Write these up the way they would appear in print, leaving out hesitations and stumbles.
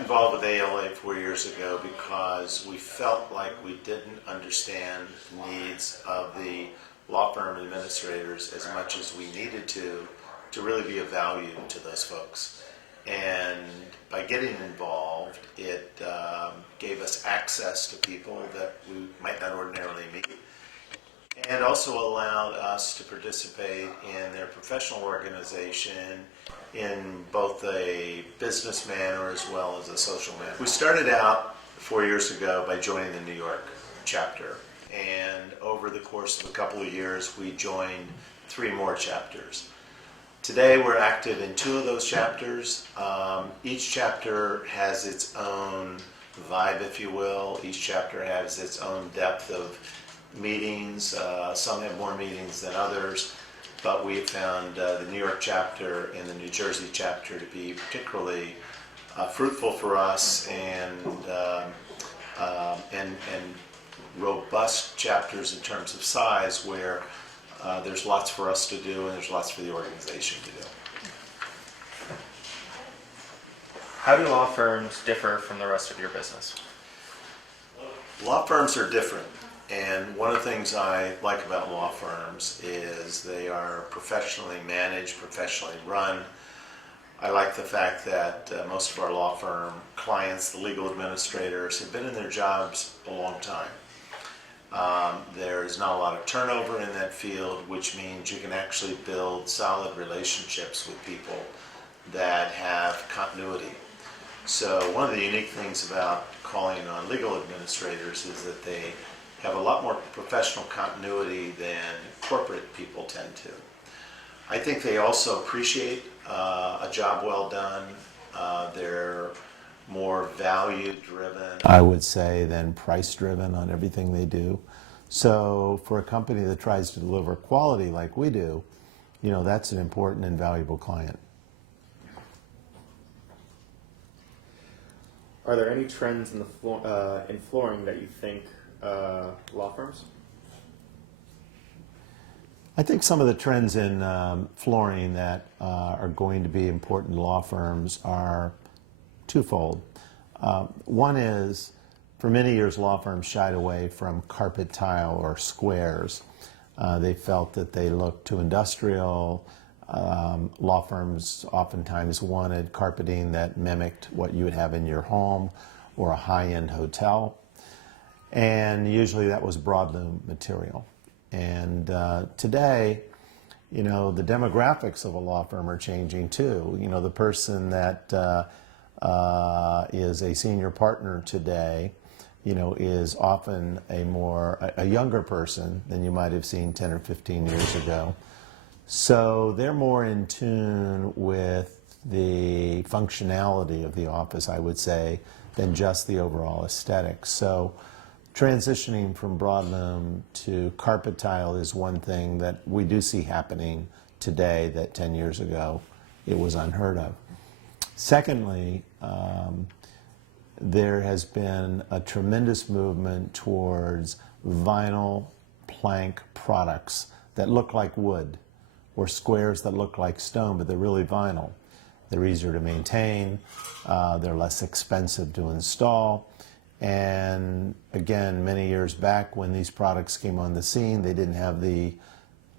involved with ALA 4 years ago because we felt like we didn't understand the needs of the law firm administrators as much as we needed to really be of value to those folks. And by getting involved, it gave us access to people that we might not ordinarily meet, and also allowed us to participate in their professional organization in both a business manner as well as a social manner. We started out 4 years ago by joining the New York chapter, and over the course of a couple of years we joined 3 more chapters. Today we're active in 2 of those chapters. Each chapter has its own vibe, if you will. Each chapter has its own depth of meetings. Some have more meetings than others, but we found the New York chapter and the New Jersey chapter to be particularly fruitful for us and robust chapters in terms of size, where there's lots for us to do and there's lots for the organization to do. How do law firms differ from the rest of your business? Law firms are different, and one of the things I like about law firms is they are professionally managed, professionally run. I like the fact that most of our law firm clients, the legal administrators, have been in their jobs a long time. There's not a lot of turnover in that field, which means you can actually build solid relationships with people that have continuity. So one of the unique things about calling on legal administrators is that they have a lot more professional continuity than corporate people tend to. I think they also appreciate a job well done. They're more value-driven, I would say, than price-driven on everything they do. So for a company that tries to deliver quality like we do, you know, that's an important and valuable client. Are there any trends in the in flooring that you think law firms? I think some of the trends in flooring that are going to be important to law firms are twofold. One is, for many years, law firms shied away from carpet tile or squares. They felt that they looked too industrial. Law firms oftentimes wanted carpeting that mimicked what you would have in your home or a high-end hotel. And usually that was broadloom material. And today, you know, the demographics of a law firm are changing too. You know, the person that is a senior partner today, you know, is often a younger person than you might have seen 10 or 15 years ago. So they're more in tune with the functionality of the office, I would say, than just the overall aesthetics. So transitioning from broadloom to carpet tile is one thing that we do see happening today that 10 years ago it was unheard of. Secondly, there has been a tremendous movement towards vinyl plank products that look like wood, or squares that look like stone, but they're really vinyl. They're easier to maintain, they're less expensive to install, and again, many years back when these products came on the scene, they didn't have the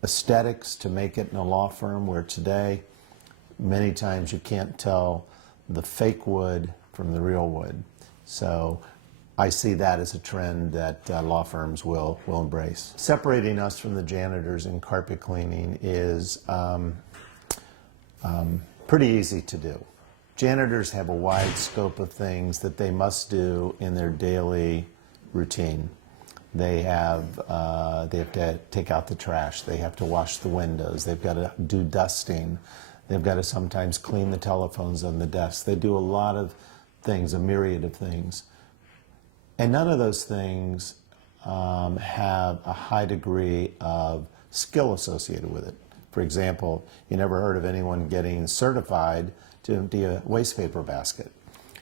aesthetics to make it in a law firm, where today, many times you can't tell the fake wood from the real wood. So I see that as a trend that law firms will embrace. Separating us from the janitors in carpet cleaning is pretty easy to do. Janitors have a wide scope of things that they must do in their daily routine. They have to take out the trash, they have to wash the windows, they've got to do dusting, they've got to sometimes clean the telephones on the desk. They do a lot of things, a myriad of things. And none of those things have a high degree of skill associated with it. For example, you never heard of anyone getting certified to empty a waste paper basket.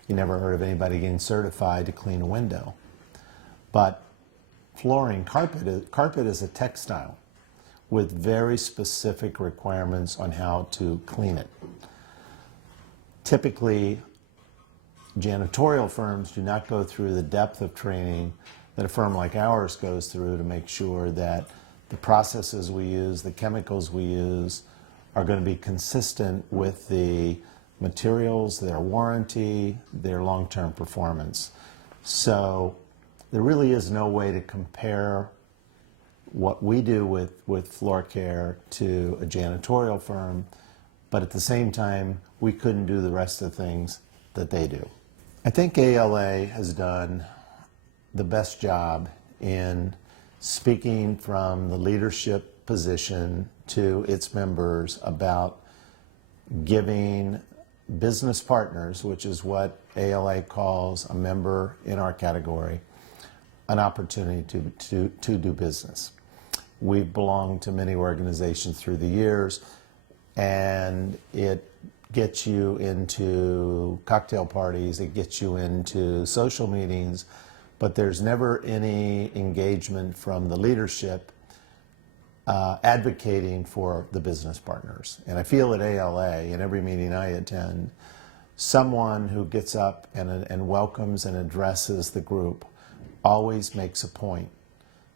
You never heard of anybody getting certified to clean a window. But flooring, carpet is a textile with very specific requirements on how to clean it. Typically, janitorial firms do not go through the depth of training that a firm like ours goes through to make sure that the processes we use, the chemicals we use, are going to be consistent with the materials, their warranty, their long-term performance. So there really is no way to compare what we do with floor care to a janitorial firm, but at the same time, we couldn't do the rest of the things that they do. I think ALA has done the best job in speaking from the leadership position to its members about giving business partners, which is what ALA calls a member in our category, an opportunity to do business. We've belonged to many organizations through the years, and it gets you into cocktail parties, it gets you into social meetings, but there's never any engagement from the leadership advocating for the business partners. And I feel at ALA, in every meeting I attend, someone who gets up and welcomes and addresses the group always makes a point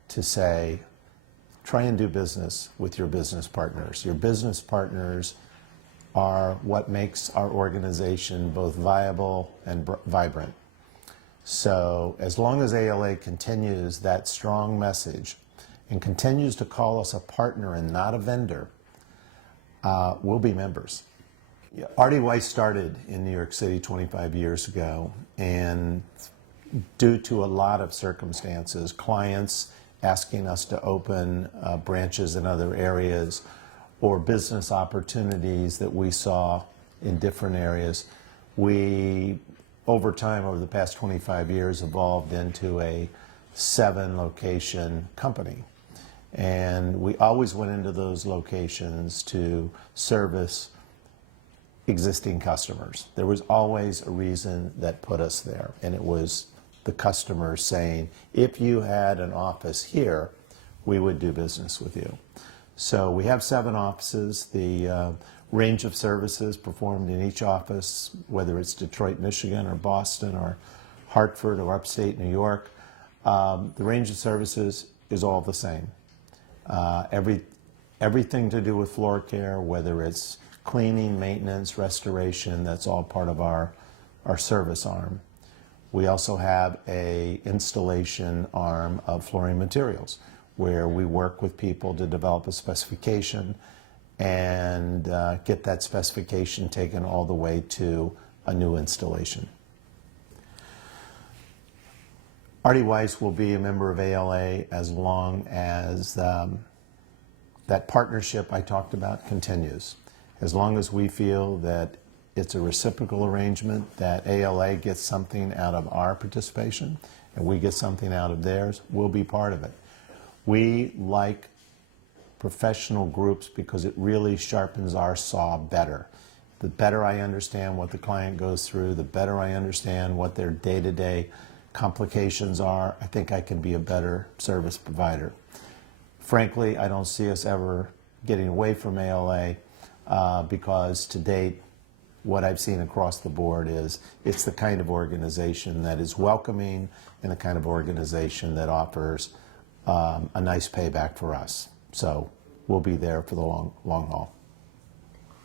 to say, try and do business with your business partners. Your business partners are what makes our organization both viable and vibrant. So as long as ALA continues that strong message and continues to call us a partner and not a vendor, we'll be members. Artie Weis started in New York City 25 years ago, and due to a lot of circumstances, clients asking us to open branches in other areas, or business opportunities that we saw in different areas, we, over time, over the past 25 years, evolved into a 7-location company. And we always went into those locations to service existing customers. There was always a reason that put us there, and it was the customers saying, if you had an office here, we would do business with you. So we have 7 offices. The range of services performed in each office, whether it's Detroit, Michigan, or Boston, or Hartford, or upstate New York, the range of services is all the same. Everything to do with floor care, whether it's cleaning, maintenance, restoration, that's all part of our service arm. We also have an installation arm of flooring materials, where we work with people to develop a specification and get that specification taken all the way to a new installation. Artie Weis will be a member of ALA as long as that partnership I talked about continues. As long as we feel that it's a reciprocal arrangement, that ALA gets something out of our participation and we get something out of theirs, we'll be part of it. We like professional groups because it really sharpens our saw better. The better I understand what the client goes through, the better I understand what their day-to-day complications are, I think I can be a better service provider. Frankly, I don't see us ever getting away from ALA because to date, what I've seen across the board is it's the kind of organization that is welcoming and the kind of organization that offers a nice payback for us. So we'll be there for the long haul.